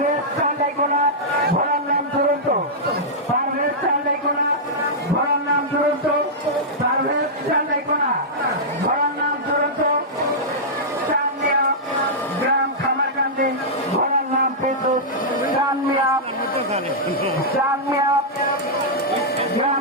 পারভেজ চান্দাইকোনা ঘোড়ার নাম দুরন্ত, পারভেজ চান্দাইকোনা ঘোড়ার নাম দুরন্ত, পারভেজ চান্দাইকোনা ঘোড়ার নাম দুরন্ত। চানমিয়া গ্রাম খামারকান্দি ঘোড়ার নাম পেটুক, চানমিয়া গ্রাম